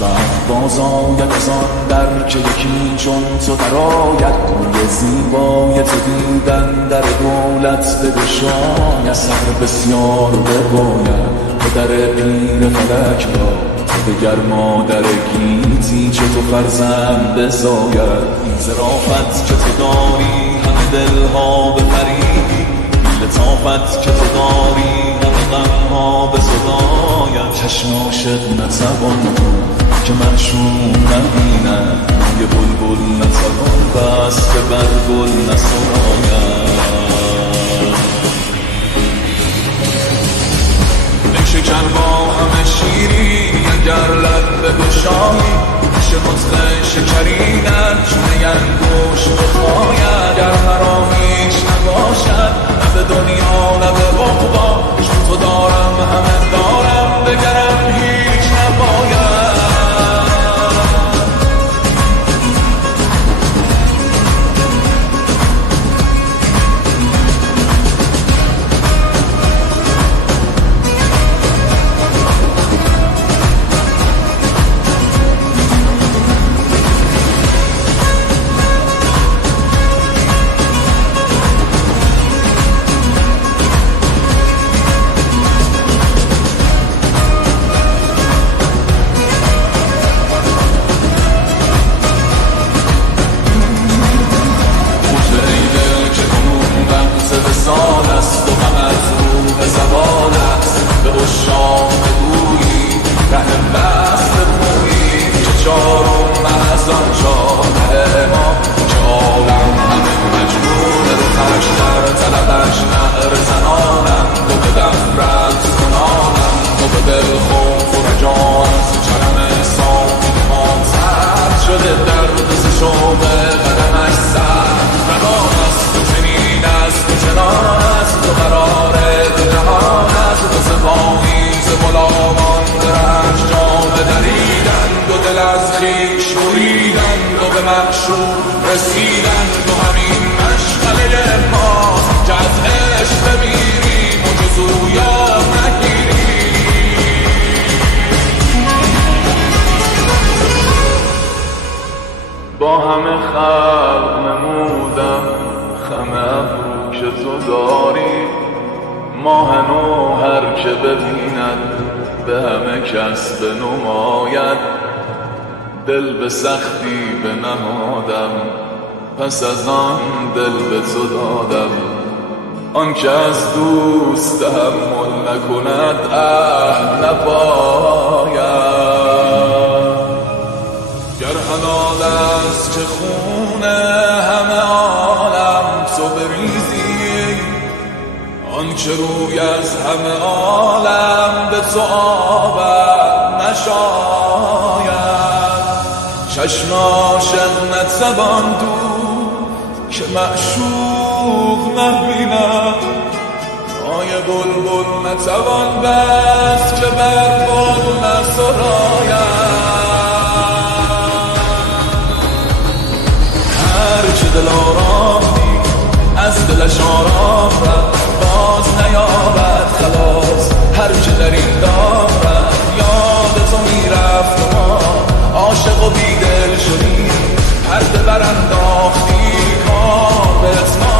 وقت باز آید از آن در که یکی چون تو درآید، روی زیبای تو دیدن در دولت بگشاید، صبر بسیار بباید پدر پیر فلک را، دگر مادر گیتی چه تو فرزند بزاید. این ظرافت که تو داری همه دلها بپریدی، لطافت که تو داری همه غمها بزداید. چشم عاشق نتوان بود که معشوق نبیند، موی بلبل نتوان بست که بر گل نسراید. شکر با همه شیرین اگر لب بگشایی، پیش مطلع شکرینت چونه انگوش بخواید. گر مرا هیچ نباشد نه به دنیا نه به عقبا، چون تو دارم همه دارم دگرم هیچ نباید. رسیدن تو همین مشغله ما، که از عشق بمیریم و جزو یاد نگیریم. با همه خلق نمودم خم ابرو که تو داری، ماه نو هر که ببیند به همه کس بنماید. دل به سختی بنهادم پس از آن دل به تو دادم، آن که از دوست تحمل نکند نپاید. گر حلال است که خون همه عالم تو بریزی، آن که روی از همه عالم به تو آبد نشاید. چشم عاشق نتوان دود که معشوق نبیند، پای بلبل نتوان بست که بر گل نسراید. هر که دل آرامی از دلش آرام رفت باز نیابد خلاص، هر که در این دارد یاد تو میرفت. ما عاشق و بیدل شدی، پرده برانداختی کار به اتمام.